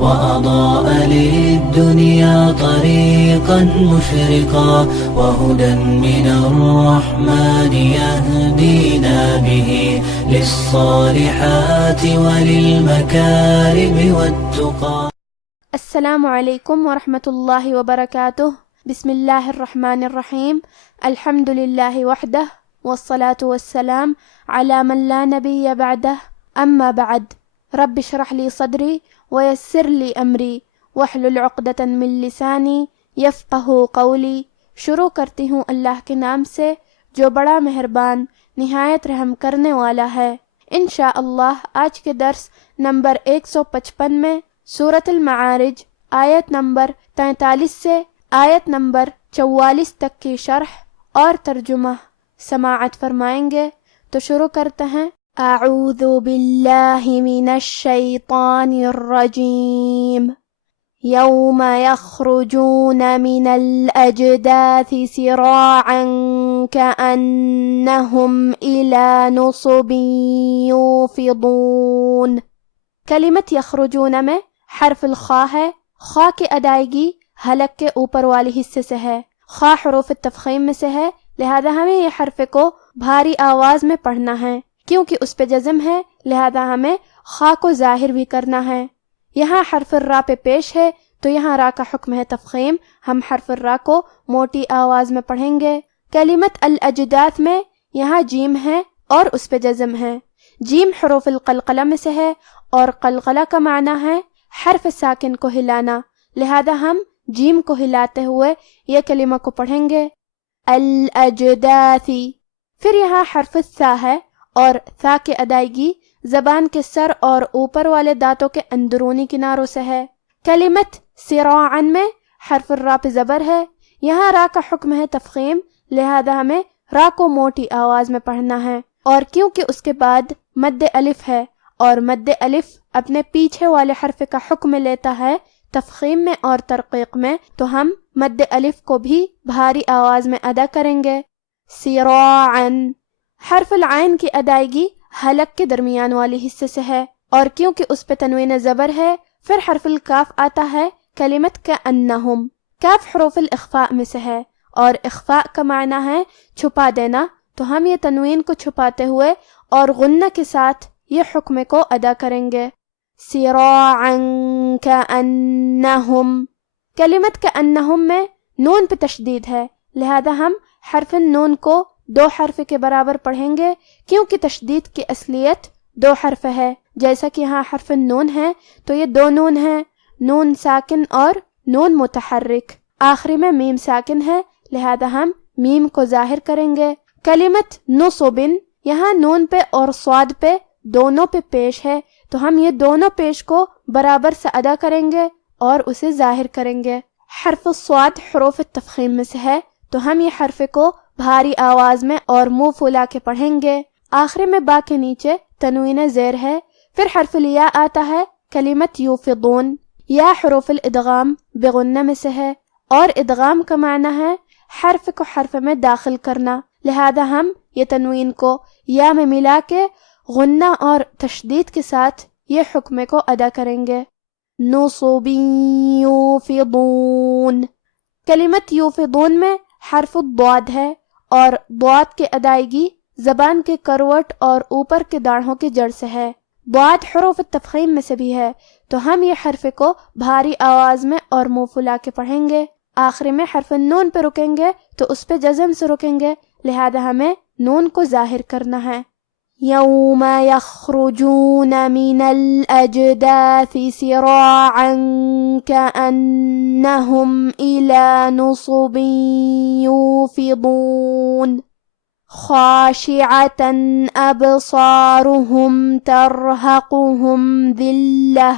وأضاء للدنيا طريقا مشرقا وهدى من الرحمن يهدينا به للصالحات وللمكارم والتقى. السلام علیکم ورحمۃ اللہ وبرکاتہ. بسم اللہ الرحمن الرحیم. الحمد للہ وحدہ والصلاة والسلام علی من لا نبی بعدہ. اما بعد. رب اشرح لی صدری ویسر لی امری واحلل عقدۃ من لسانی یفقہوا قولی. شروع کرتی ہوں اللہ کے نام سے جو بڑا مہربان نہایت رحم کرنے والا ہے. انشاءاللہ آج کے درس نمبر 155 میں سورۃ المعارج آیت نمبر 43 سے آیت نمبر 44 تک کی شرح اور ترجمہ سماعت فرمائیں گے. تو شروع کرتے ہیں. اعوذ باللہ من الشیطان الرجیم. یوم یخرجون من الاجداث سراعا کأنہم الی نصب یوفضون. کلمت یخرجون میں حرف الخاء ہے. خاء کی ادائیگی حلق کے اوپر والے حصے سے ہے. خاء حروف تفخیم میں سے ہے، لہذا ہمیں یہ حرف کو بھاری آواز میں پڑھنا ہے. کیونکہ اس پہ جزم ہے لہذا ہمیں خاء کو ظاہر بھی کرنا ہے. یہاں حرف الراء پہ پیش ہے تو یہاں راء کا حکم ہے تفخیم. ہم حرف الراء کو موٹی آواز میں پڑھیں گے. کلمت الاجداث میں یہاں جیم ہے اور اس پہ جزم ہے. جیم حروف القلقلہ میں سے ہے اور قلقلہ کا معنی ہے حرف ساکن کو ہلانا، لہذا ہم جیم کو ہلاتے ہوئے یہ کلمہ کو پڑھیں گے. الاجداثی. پھر یہاں حرف الثا ہے اور ثا کی ادائیگی زبان کے سر اور اوپر والے دانتوں کے اندرونی کناروں سے ہے. کلمت سراعا میں حرف الراء پہ زبر ہے. یہاں راء کا حکم ہے تفخیم، لہذا ہمیں راء کو موٹی آواز میں پڑھنا ہے. اور کیونکہ اس کے بعد مد الف ہے اور مد الف اپنے پیچھے والے حرف کا حکم لیتا ہے تفخیم میں اور ترقیق میں، تو ہم مد الف کو بھی بھاری آواز میں ادا کریں گے. سراعا. حرف العین کی ادائیگی حلق کے درمیان والی حصے سے ہے اور کیونکہ اس پہ تنوین زبر ہے پھر حرف الکاف آتا ہے. کلمت کأنہم. کاف حروف الاخفاء میں سے ہے اور اخفاء کا معنی ہے چھپا دینا، تو ہم یہ تنوین کو چھپاتے ہوئے اور غنہ کے ساتھ یہ حکم کو ادا کریں گے. سراعا کأنہم. کلمت کأنہم میں نون پہ تشدید ہے، لہذا ہم حرف نون کو 2 حرف کے برابر پڑھیں گے کیونکہ تشدید کی اصلیت 2 حرف ہے. جیسا کہ یہاں حرف نون ہے تو یہ 2 نون ہیں، نون ساکن اور نون متحرک. آخری میں میم ساکن ہے لہذا ہم میم کو ظاہر کریں گے. کلمت نصبن. یہاں نون پہ اور صاد پہ دونوں پہ پیش ہے تو ہم یہ دونوں پیش کو برابر سے ادا کریں گے اور اسے ظاہر کریں گے. حرف الصاد حروف تفخیم میں سے ہے تو ہم یہ حرف کو بھاری آواز میں اور منہ پھولا کے پڑھیں گے. آخر میں با کے نیچے تنوین زیر ہے. پھر حرف الیا آتا ہے. کلمت یوفضون. یا حروف الادغام بغنہ میں سے ہے اور ادغام کا معنی ہے حرف کو حرف میں داخل کرنا، لہذا ہم یہ تنوین کو یا میں ملا کے غنہ اور تشدید کے ساتھ یہ حکم کو ادا کریں گے. نصب یوفضون. کلمت یوفضون میں حرف الضاد ہے اور ضاد کی ادائیگی زبان کے کروٹ اور اوپر کے داڑھوں کی جڑ سے ہے. ضاد حروف تفخیم میں سے بھی ہے تو ہم یہ حرف کو بھاری آواز میں اور منہ پھلا کے پڑھیں گے. آخری میں حرف نون پہ رکیں گے تو اس پہ جزم سے رکیں گے، لہذا ہمیں نون کو ظاہر کرنا ہے. یوم یخرجون من الاجداث سراعا کأنہم الی نصب یوفضون. خاشعة أبصارهم ترهقهم ذلة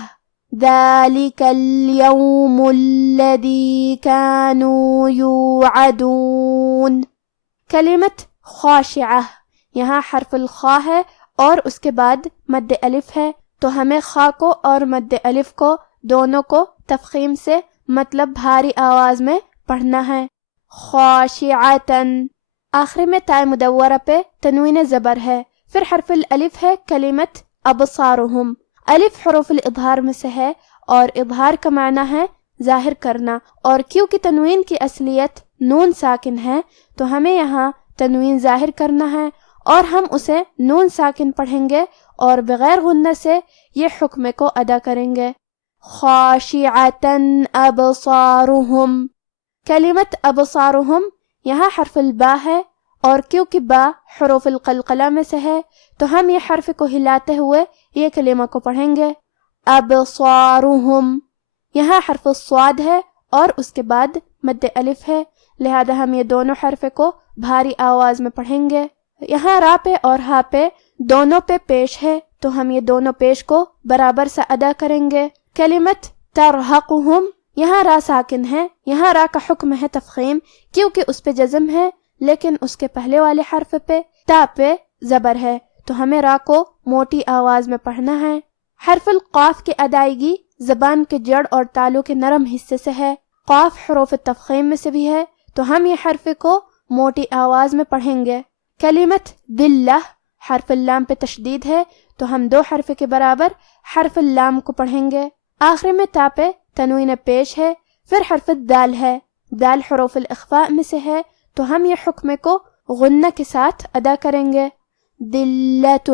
ذلك اليوم الذي كانوا يوعدون. کلمت خاشعہ. یہاں حرف الخاء ہے اور اس کے بعد مد الف ہے تو ہمیں خاء کو اور مد الف کو دونوں کو تفخیم سے مطلب بھاری آواز میں پڑھنا ہے. خاشعة. آخری میں تائے مدورہ پہ تنوین زبر ہے. پھر حرف الالف ہے کلمت ابصارہم. الف حروف الاظہار میں سے ہے اور اظہار کا معنی ہے ظاہر کرنا، اور کیونکہ تنوین کی اصلیت نون ساکن ہے تو ہمیں یہاں تنوین ظاہر کرنا ہے، اور ہم اسے نون ساکن پڑھیں گے اور بغیر غنہ سے یہ حکم کو ادا کریں گے۔ خاشعتاً ابصارہم، کلمت ابصارہم یہاں حرف البا ہے، اور کیونکہ با حروف القلقلہ میں سے ہے تو ہم یہ حرف کو ہلاتے ہوئے یہ کلمہ کو پڑھیں گے۔ ابصارہم، یہاں حرف الصاد ہے اور اس کے بعد مد الف ہے، لہذا ہم یہ دونوں حرف کو بھاری آواز میں پڑھیں گے۔ یہاں را پہ اور ہا پہ دونوں پہ پیش ہے تو ہم یہ دونوں پیش کو برابر سے ادا کریں گے۔ کلمت ترحقہم، یہاں را ساکن ہے، یہاں را کا حکم ہے تفخیم کیونکہ اس پہ جزم ہے، لیکن اس کے پہلے والے حرف پہ تا پہ زبر ہے تو ہمیں را کو موٹی آواز میں پڑھنا ہے۔ حرف القاف کی ادائیگی زبان کے جڑ اور تالو کے نرم حصے سے ہے، قاف حروف تفخیم میں سے بھی ہے تو ہم یہ حرف کو موٹی آواز میں پڑھیں گے۔ کلمت ذلہ، حرف اللام پہ تشدید ہے تو ہم دو حرف کے برابر حرف اللام کو پڑھیں گے۔ آخر میں تا پہ تنوین پیش ہے، پھر حرف الدال ہے، دال حروف الاخفاء میں سے ہے تو ہم یہ حکم کو غنہ کے ساتھ ادا کریں گے۔ ذلۃ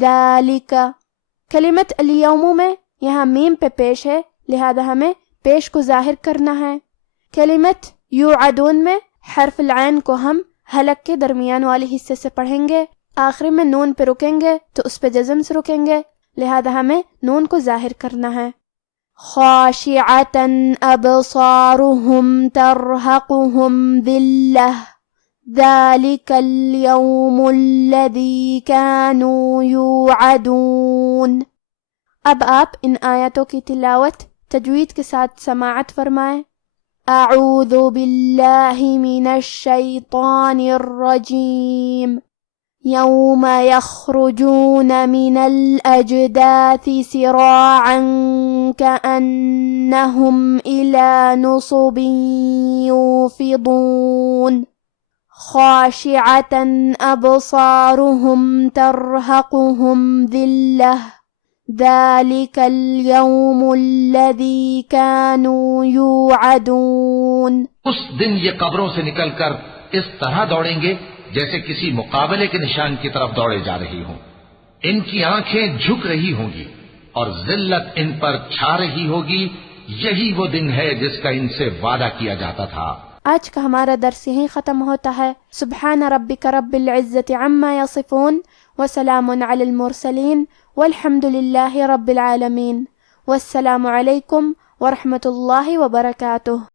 ذالک، کلمت الیوم میں یہاں میم پہ پیش ہے لہذا ہمیں پیش کو ظاہر کرنا ہے۔ کلمت یوعدون میں حرف العین کو ہم حلق کے درمیان والے حصے سے پڑھیں گے، آخر میں نون پہ رکیں گے تو اس پہ جزم سے رکیں گے لہذا ہمیں نون کو ظاہر کرنا ہے۔ خاشعتاً ابصارہم ترہقہم ذلہ ذالک اليوم الذی کانوا یوعدون۔ اب آپ ان آیاتوں کی تلاوت تجوید کے ساتھ سماعت فرمائیں۔ اعوذ باللہ من الشیطان الرجیم، یوم یخرجون من الاجداث سراعا کأنہم الی نصب یوفضون، خاشعة ابصارہم ترہقہم ذلہ ذالک اليوم الذی کانوا یوعدون۔ اس دن یہ قبروں سے نکل کر اس طرح دوڑیں گے جیسے کسی مقابلے کے نشان کی طرف دوڑے جا رہی ہوں، ان کی آنکھیں جھک رہی ہوں گی اور ذلت ان پر چھا رہی ہوگی، یہی وہ دن ہے جس کا ان سے وعدہ کیا جاتا تھا۔ آج کا ہمارا درس یہیں ختم ہوتا ہے۔ سبحان ربک رب العزت عما یصفون وسلام علی المرسلین والحمد للہ رب العالمین، والسلام علیکم ورحمۃ اللہ وبرکاتہ۔